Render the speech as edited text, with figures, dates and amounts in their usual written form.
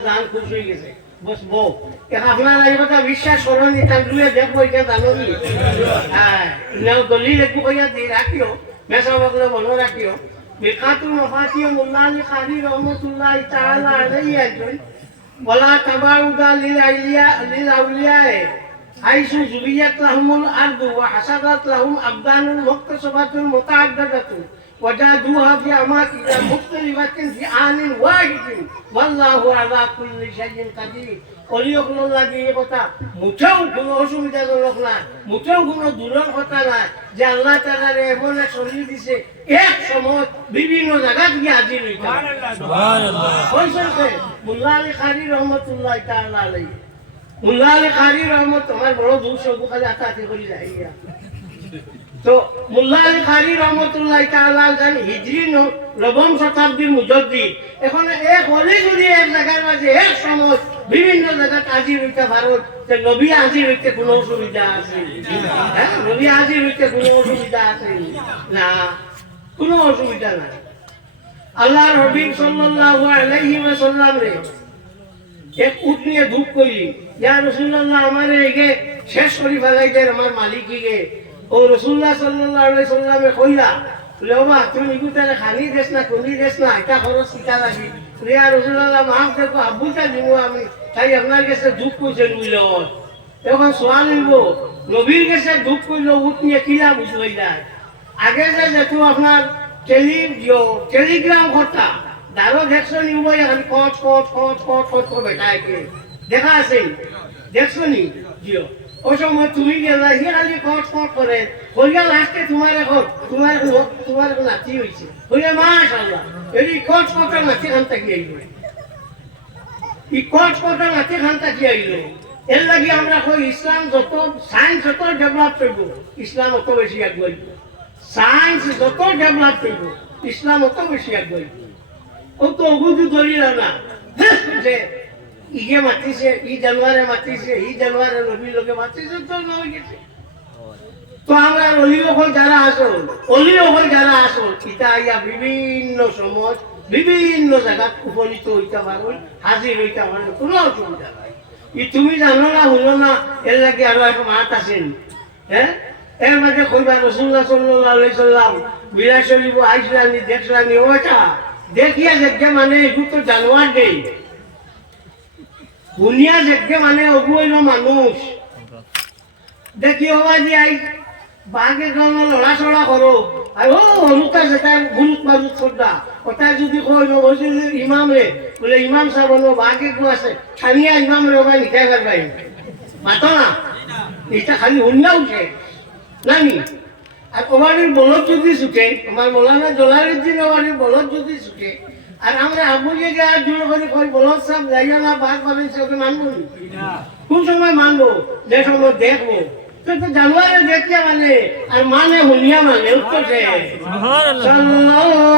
দান খুশ হয়ে গেছে বস বউ আপনার এই কথা বিশ্বাস করেন তাহলে দেখবো এটা জানো নি হ্যাঁ দলিল একটু কইয়া দিয়ে রাখিও মেসা বাগলে মনে রাখিও মিকাতুল মাফাতিহ মোল্লা আলী কারি রহমতুল্লাহ তাআলা আলাইহি একজন বলা তাবাউদা লিল আউলিয়ায়ে হাইসু জুলিয়াত লাহুমুল আরদু ওয়া হাসাদাত লাহুম আবদানুল মুক্তাসাবাতুল মুতাআদ্দাদাতু وجادوها في أماكن مختلفة في آن واحد والله على كل شيء قدير অলিয়কল লাগে এই কথা মুঠেও কোনো অসুবিধাজনক না মুঠেও কোনো দূরের কথা না যে আল্লাহ তাআলার এমন এক শরীর দিছে এক সময় বিভিন্ন জায়গা গিয়ে হাজির হইতে সুবহানাল্লাহ মোল্লা আলী কারি রহমতুল্লাহ তাআলা আলাইহি মোল্লা আলী কারি রহমত আমার বড় দুঃখ বুখারে আতাতে করে যায় তো মোল্লা আলী কারি রহমতুল্লাহ তাআলা জান হিজরি নবম শতাব্দীর মুজাদ্দিদ এখন এক হলে যদি এক জায়গার মাঝে এক সময় বিভিন্ন জায়গায় হাজির হইতে ভারত যে নবী হাজির হইতে কোনো অসুবিধা আছে হ্যাঁ নবী হাজির হইতে কোনো অসুবিধা আছে না কোনো অসুবিধা নাই আল্লাহর হাবিব সাল্লাল্লাহু আলাইহি ওয়াসাল্লাম রে এক উট নিয়ে ধূপ কইলি ইয়া রাসূলুল্লাহ আমারে এগে শেষ করি ফেলাইতে আমার মালিক গে ও রাসূলুল্লাহ সাল্লাল্লাহু আলাইহি ওয়াসাল্লামে কইলা লোবা তুমি নিগুতারে খালি দেশ না কোনি দেশ না এটা খরচ শিখা লাগি ইয়া রাসূলুল্লাহ মাফ দেখো আবুটা দিব আমি তাই আপনার কাছে দুঃখ কইছে লইল এখন সোয়াল নিব নবীর কাছে দুঃখ কইল উট নিয়ে কিলা বুঝাই যায় আগে যে তো আপনার টেলিগ্রাম করতা দারো দেখছো নিব এখন কট কট কট কট কট করে বেটাকে দেখা আছে দেখছো নি জিও ও সময় তুমি গেলা হি খালি কট কট করে হইয়া লাস্টে তোমার নাতি হইছে হইয়া মাশাআল্লাহ এই কট কট নাতি খানটা কি আইলো এই কট কট নাতি খানটা কি আইলো এর লাগি আমরা কই ইসলাম যত সায়েন্স যত ডেভেলপ করব ইসলাম অত বেশি আগুয়াইব সায়েন্স যত ডেভেলপ করব ইসলাম অত বেশি আগুয়াইব ও তো ওগুদু দলিল না যে ইয়ে মাতিছে ই জানুয়ারে মাতিছে ই জানুয়ারে নবীর লোকে মাতিছে তো নয় গেছে তো আমরা অলিও যারা আসল ইটা ইয়া বিভিন্ন সময় বিভিন্ন জায়গাত উপনীত হইতে পারো হাজির হইতে পারো কোনো অসুবিধা নাই ই তুমি জানো না হলো না এর লাগে আরো একটা মাত আছেন হ্যাঁ এর মাঝে কইবা রাসূলুল্লাহ সাল্লাল্লাহু আলাইহি সাল্লাম বিলাস শরীফ আইসলানি দেখলানি ওটা দেখিয়া দেখে মানে একটু তো জানোয়ার দেই দুনিয়া দেখে মানে অগুইল মানুষ দেখি হওয়া যে আই বাঘে গানো লড়াচড়া করো আর ও হলুতা যেটা গুরুত মারুত সর্দা ওটাই যদি কইল বলছে ইমাম রে বলে ইমাম সাহেব হলো বাঘে গো আছে খানিয়া ইমাম রে ওখানে নিতে পারবাই মাতো না এটা খালি হুন্না উঠে নানি আর ওবারের বলদ যদি ছুটে আমার মৌলানা জলালউদ্দিন ওবারের বলদ যদি ছুটে আর আমরা আবুকে গিয়ে জোর করে কই বলদ সাহেব যাইয়া না বাঘ বানাইছে ওকে মানবো কোন সময় মানবো যে সময় দেখবো তো জানুয়ারে দেখিয়া মানে আর মানে হুনিয়া মানে উত্তর সে সাল্লাল্লাহু